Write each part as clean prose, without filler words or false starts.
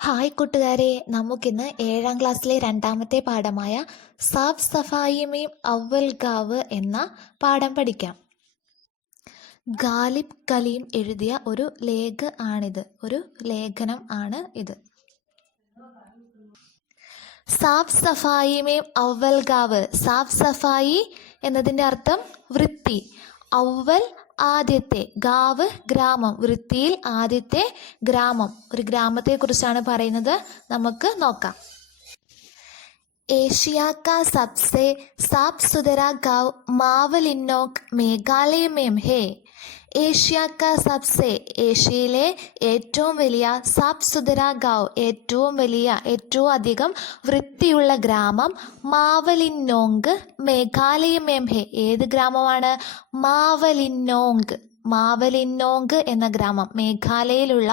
Hi കൂട്ടുകാരെ, നമുക്കിന്ന് 7ാം ക്ലാസ്സിലെ രണ്ടാമത്തെ പാഠമായ സാഫ് സഫായി മീം അവൽ ഗാവ് എന്ന പാഠം പഠിക്കാം. ഗാലിബ് കലീം എഴുതിയ ഒരു ലേഖനം ആണ് ഇത്. സാഫ് സഫായി മീം അവൽ ഗാവ്. സാഫ് സഫായി എന്നതിൻ്റെ അർത്ഥം വൃത്തി. അവൽ ആദ്യത്തെ, ഗാവ് ഗ്രാമം, വൃത്തിയിൽ ആദ്യത്തെ ഗ്രാമം. ഒരു ഗ്രാമത്തെക്കുറിച്ചാണ് പറയുന്നത്. നമുക്ക് നോക്കാം. एशिया का सबसे साफ सुथरा गांव മാവലിന്നോക്ക് മേഘാലയ में है. ഏഷ്യയിലെ ഏറ്റവും വലിയ സാഫ് സുഥര ഗാവ്, ഏറ്റവും അധികം വൃത്തിയുള്ള ഗ്രാമം മാവലിന്നോങ്ക് മേഘാലയ में है. ഏത് ഗ്രാമമാണ്? മാവലിന്നോങ്ക് എന്ന ഗ്രാമം, മേഘാലയയിലുള്ള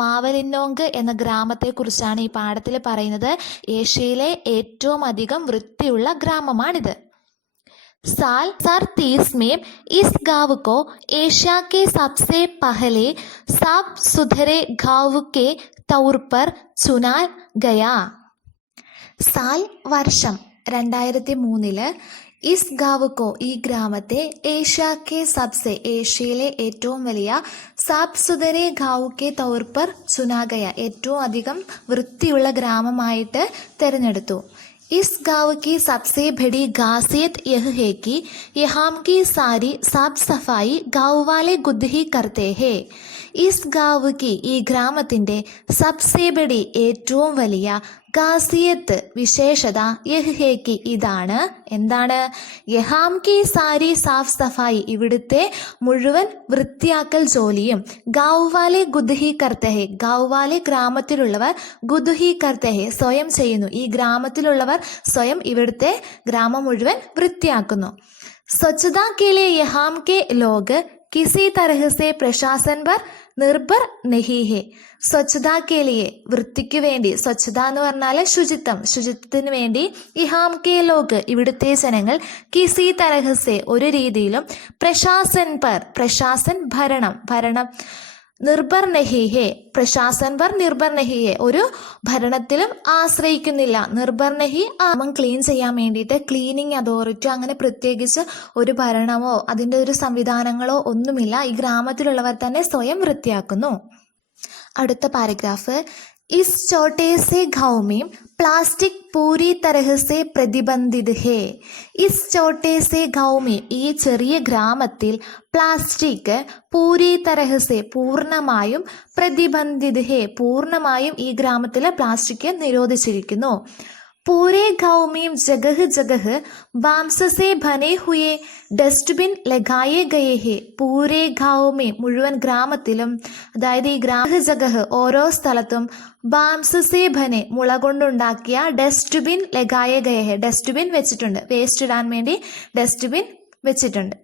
മാവലിന്നോങ്ക് എന്ന ഗ്രാമത്തെക്കുറിച്ചാണ് ഈ പാഠത്തിൽ പറയുന്നത്. ഏഷ്യയിലെ ഏറ്റവും അധികം വൃത്തിയുള്ള ഗ്രാമമാണിത്. साल 1930 में इस गांव को एशिया के सबसे पहले साफ सुथरे गांव के तौर पर चुना गया. साल വർഷം 2003 ഇസ് ഗാവുക്കോ ഈ ഗ്രാമത്തെ ഏഷ്യാക്കെ സബ്സെ ഏഷ്യയിലെ ഏറ്റവും വലിയ സാഫ് സുഥരെ ഗാവുക്കെ തൗർ പർ ചുനാഗയ ഏറ്റവും അധികം വൃത്തിയുള്ള ഗ്രാമമായിട്ട് തിരഞ്ഞെടുത്തു. इस गाँव की सबसे बड़ी खासियत यह है कि यहाँ की सारी साफ सफाई गाँव वाले खुद ही करते हैं. ഇസ് ഗാവുക്ക് ഈ ഗ്രാമത്തിൻ്റെ സബ്സെ ബഡി ഏറ്റവും വലിയ ഖാസിയത്ത് വിശേഷത യഹ്ഹേക്ക് ഇതാണ്. എന്താണ്? യഹാം കി സാരി സാഫ് സഫായി ഇവിടുത്തെ മുഴുവൻ വൃത്തിയാക്കൽ ജോലിയും ഗാവുവാലെ ഗുദ്ഹി കർത്തഹെ ഗാവുവാലെ ഗ്രാമത്തിലുള്ളവർ ഗുദ്ഹി കർത്തഹെ സ്വയം ചെയ്യുന്നു. ഈ ഗ്രാമത്തിലുള്ളവർ സ്വയം ഇവിടുത്തെ ഗ്രാമം മുഴുവൻ വൃത്തിയാക്കുന്നു. സ്വച്ഛതാ കെ ലിയെ യഹാം കെ ലോഗ് കിസി തരഹ സെ പ്രശാസൻ പർ നിർഭർ നഹി ഹെ. സ്വച്ഛതാ കെ ലിയെ വൃത്തിക്ക് വേണ്ടി, സ്വച്ഛത എന്ന് പറഞ്ഞാൽ ശുചിത്വത്തിന് വേണ്ടി, ഇഹാം കെ ലോഗ് ഇവിടുത്തെ ജനങ്ങൾ, കിസി തരഹ സെ ഒരു രീതിയിലും, പ്രശാസൻ പർ ഭരണം നിർഭർ നഹി ഹെ പ്രശാസൻ പർ നിർഭർ നഹി ഹെ ഒരു ഭരണത്തിലും ആശ്രയിക്കുന്നില്ല. നിർഭർ നഹി ക്ലീൻ ചെയ്യാൻ വേണ്ടിയിട്ട് ക്ലീനിങ് അതോറിറ്റി അങ്ങനെ പ്രത്യേകിച്ച് ഒരു ഭരണമോ അതിൻ്റെ ഒരു സംവിധാനങ്ങളോ ഒന്നുമില്ല. ഈ ഗ്രാമത്തിലുള്ളവർ തന്നെ സ്വയം വൃത്തിയാക്കുന്നു. അടുത്ത പാരഗ്രാഫ്. इस छोटे से गांव में प्लास्टिक पूरी तरह से प्रतिबंधित है. इस छोटे से गांव में ഈ ചെറിയ ഗ്രാമത്തിൽ പ്ലാസ്റ്റിക് പൂരി തരഹസെ പൂർണ്ണമായും പ്രതിബന്ധിത് ഹെ പൂർണ്ണമായും ഈ ഗ്രാമത്തിൽ പ്ലാസ്റ്റിക് നിരോധിച്ചിരിക്കുന്നു. पूरे गांव में जगह जगह बांस से बने हुए डस्टबिन लगाए गए हैं. पूरे गांव में മുഴുവൻ ഗ്രാമത്തിലും, അതായത് ഈ ജഗഹ് ഓരോ സ്ഥലത്തും, ബാംസ് സേ ബനെ മുള കൊണ്ടുണ്ടാക്കിയ ഡസ്റ്റ്ബിൻ ലഗായ ഗയ ഹെ ഡസ്റ്റ്ബിൻ വെച്ചിട്ടുണ്ട്. വേസ്റ്റ് ഇടാൻ വേണ്ടി ഡസ്റ്റ്ബിൻ വെച്ചിട്ടുണ്ട്.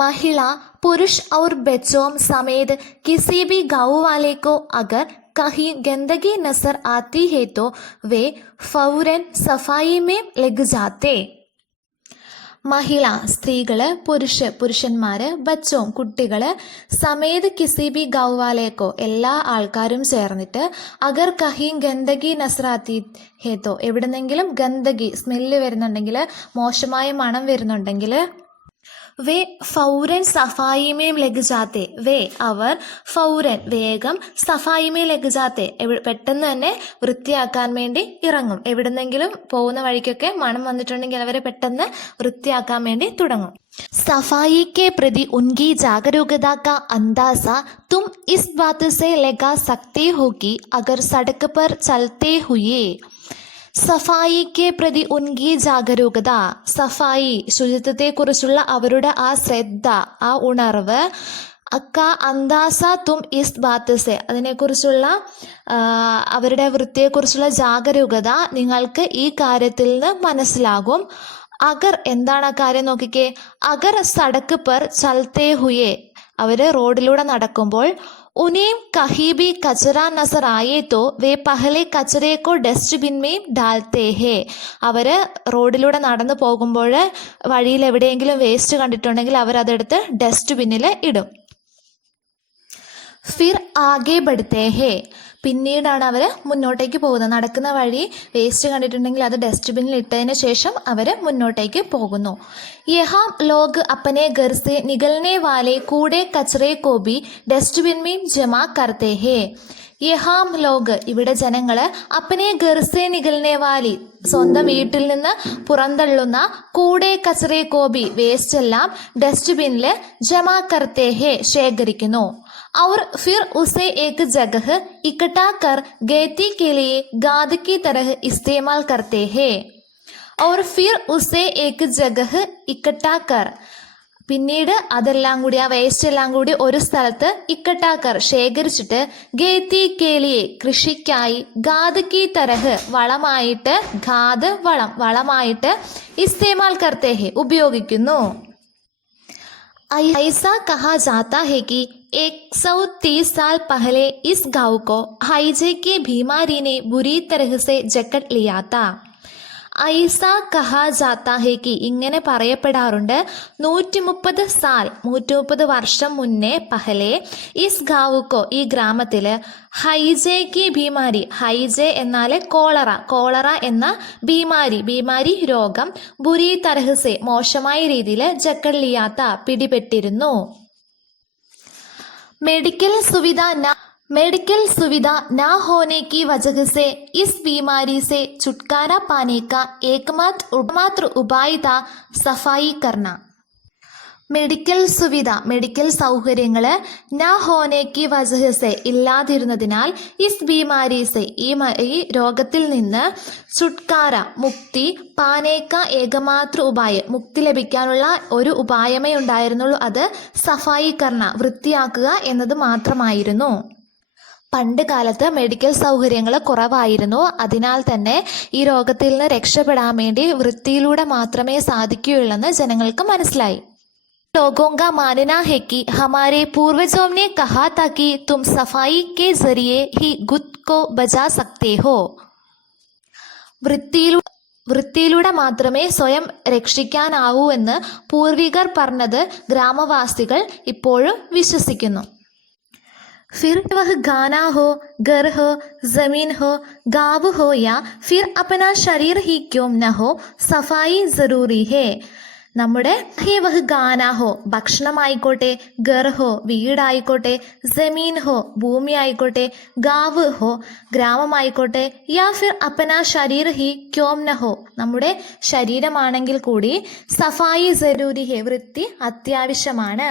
महिला पुरुष और बच्चों समेत किसी भी गाँव वाले को अगर कहीं गंदगी नजर आती है तो वे फौरन सफाई में लग जाते. മഹിള സ്ത്രീകള്, പുരുഷന്മാര്, ബച്ചോ കുട്ടികള്, സമേത് കിസി ബി ഗൗവാലേക്കോ എല്ലാ ആൾക്കാരും ചേർന്നിട്ട്, അഗർ കഹീം ഗന്ദഗി നസ്രാത്തി ഹേത്തോ എവിടെന്നെങ്കിലും ഗന്ദഗി സ്മെല്ല് വരുന്നുണ്ടെങ്കിൽ, മോശമായ മണം വരുന്നുണ്ടെങ്കിൽ, വേ ഫൗരൻ സഫായിമേം ലഗജാത്തെ അവർ ഫൗരൻ വേഗം സഫായിമേം ലഗജാത്തെ പെട്ടെന്ന് തന്നെ വൃത്തിയാക്കാൻ വേണ്ടി ഇറങ്ങും. എവിടെന്നെങ്കിലും പോകുന്ന വഴിക്കൊക്കെ മണം വന്നിട്ടുണ്ടെങ്കിൽ അവരെ പെട്ടെന്ന് വൃത്തിയാക്കാൻ വേണ്ടി തുടങ്ങും. सफाई के प्रति उनकी जागरूकता का अंदाजा तुम इस बात से लगा सकते हो कि अगर सड़क पर चलते हुए സഫായിക്ക് പ്രതി ഉൻകി ജാഗരൂകത സഫായി ശുചിത്വത്തെക്കുറിച്ചുള്ള അവരുടെ ആ ശ്രദ്ധ, ആ ഉണർവ്, അക്ക അന്താസ തും ഇസ് ബാത്തസെ അതിനെക്കുറിച്ചുള്ള അവരുടെ വൃത്തിയെക്കുറിച്ചുള്ള ജാഗരൂകത നിങ്ങൾക്ക് ഈ കാര്യത്തിൽ നിന്ന് മനസ്സിലാകും. അഗർ എന്താണ് ആ കാര്യം നോക്കിക്കേ. അഗർ സടക്ക് പർ ചൽത്തേ ഹുയേ അവർ റോഡിലൂടെ നടക്കുമ്പോൾ, उन्हें कहीं भी कचरा नजर आए तो वे पहले कचरे को डस्टबिन में डालते हैं. അവർ റോഡിലൂടെ നടന്നു പോകുമ്പോൾ വഴിയിൽ എവിടെയെങ്കിലും വേസ്റ്റ് കണ്ടിട്ടുണ്ടെങ്കിൽ അവരതെടുത്ത് ഡസ്റ്റ്ബിന്നിൽ ഇടും. ഫിർ ആകെ ബഡ്തേ ഹേ. പിന്നീടാണ് അവർ മുന്നോട്ടേക്ക് പോകുന്നത്. നടക്കുന്ന വഴി വേസ്റ്റ് കണ്ടിട്ടുണ്ടെങ്കിൽ അത് ഡസ്റ്റ്ബിന്നിൽ ഇട്ടതിന് ശേഷം അവർ മുന്നോട്ടേക്ക് പോകുന്നു. യഹാം ലോഗ് അപ്പനെ ഘർ സെ നികൽനെ വാലെ കൂടെ കച്ചറേ കോ ഭി ഡസ്റ്റ്ബിൻ മേ ജമാ കർത്തേ ഹേ. യഹാം ലോഗ് ഇവിടെ ജനങ്ങൾ അപ്പനെ ഘർ സെ നികൽനെ വാലി സ്വന്തം വീട്ടിൽ നിന്ന് പുറന്തള്ളുന്ന കൂടെ കച്ചറേ കോബി വേസ്റ്റ് എല്ലാം ഡസ്റ്റ്ബിന്നിൽ ജമാ കർത്തേ ഹേ ശേഖരിക്കുന്നു. और फिर उसे एक जगह इकट्ठा कर खेती के लिए गाद की तरह इस्तेमाल करते हैं. और फिर उसे एक जगह इकट्ठा कर. പിന്നീട് അതെല്ലാം കൂടി ആ വേസ്റ്റ് എല്ലാം കൂടി ഒരു സ്ഥലത്ത് ഇക്കട്ടാക്കർ ശേഖരിച്ചിട്ട് ഗേത്തി കേലിയെ കൃഷിക്കായി ഗാദ് കി തരഹ് വളമായിട്ട് ഖാദ് വളമായിട്ട് ഇസ്തേമാൽ കർത്തേ ഹെ ഉപയോഗിക്കുന്നു. ऐसा कहा जाता है कि 130 साल पहले इस गांव को हाइजे की बीमारी ने बुरी तरह से जकड़ लिया था. ഐസ കഹാ ജാത്ത ഹേ കി ഇങ്ങനെ പറയപ്പെടാറുണ്ട്. 130 വർഷം മുന്നേ പഹലെ ഇസ് ഗാവുക്കോ ഈ ഗ്രാമത്തിൽ ഹൈജെ കി ബീമാരി ഹൈജെ എന്നാൽ കോളറ എന്ന ബീമാരി രോഗം ബുരി തരഹസെ മോശമായ രീതിയിൽ ജക്കള്ളിയാത്ത പിടിപെട്ടിരുന്നു. मेडिकल सुविधा न होने की वजह से इस बीमारी से छुटकारा पाने का एकमात्र उपाय था सफाई करना. മെഡിക്കൽ സൗകര്യങ്ങൾ ന ഹോനേക്ക് വജഹസെ ഇല്ലാതിരുന്നതിനാൽ ഇസ് ബീമാരീസെ ഈ രോഗത്തിൽ നിന്ന് ചുട്കാര മുക്തി പാനേക്ക ഏകമാത്ര ഉപായം മുക്തി ലഭിക്കാനുള്ള ഒരു ഉപായമേ ഉണ്ടായിരുന്നുള്ളൂ. അത് സഫായി കർണ വൃത്തിയാക്കുക എന്നത് മാത്രമായിരുന്നു. പണ്ട് കാലത്ത് മെഡിക്കൽ സൗകര്യങ്ങൾ കുറവായിരുന്നു. അതിനാൽ തന്നെ ഈ രോഗത്തിൽ നിന്ന് രക്ഷപ്പെടാൻ വേണ്ടി വൃത്തിയിലൂടെ മാത്രമേ സാധിക്കുകയുള്ളെന്ന് ജനങ്ങൾക്ക് മനസ്സിലായി. लोगों का मानना है कि हमारे पूर्वजों ने कहा था कि तुम सफाई के जरिए ही खुद को बचा सकते हो. വൃത്തിയിലൂടെ മാത്രമേ സ്വയം രക്ഷിക്കാനാവൂ എന്ന് പൂർവികർ പറഞ്ഞത് ഗ്രാമവാസികൾ ഇപ്പോഴും വിശ്വസിക്കുന്നു. फिर वह गाना हो, घर हो, जमीन हो, गाँव हो या फिर अपना शरीर ही क्यों न हो, सफाई जरूरी है. നമ്മുടെ വഹ് ഗാന ഹോ ഭക്ഷണമായിക്കോട്ടെ, ഗർ ഹോ വീടായിക്കോട്ടെ, ജമീൻ ഹോ ഭൂമി ആയിക്കോട്ടെ, ഗാവ് ഹോ ഗ്രാമമായിക്കോട്ടെ, യാ ഫിർ അപ്പന ശരീർ ഹി ക്യോം ന ഹോ നമ്മുടെ ശരീരമാണെങ്കിൽ കൂടി സഫായി ജരൂരി ഹെ വൃത്തി അത്യാവശ്യമാണ്.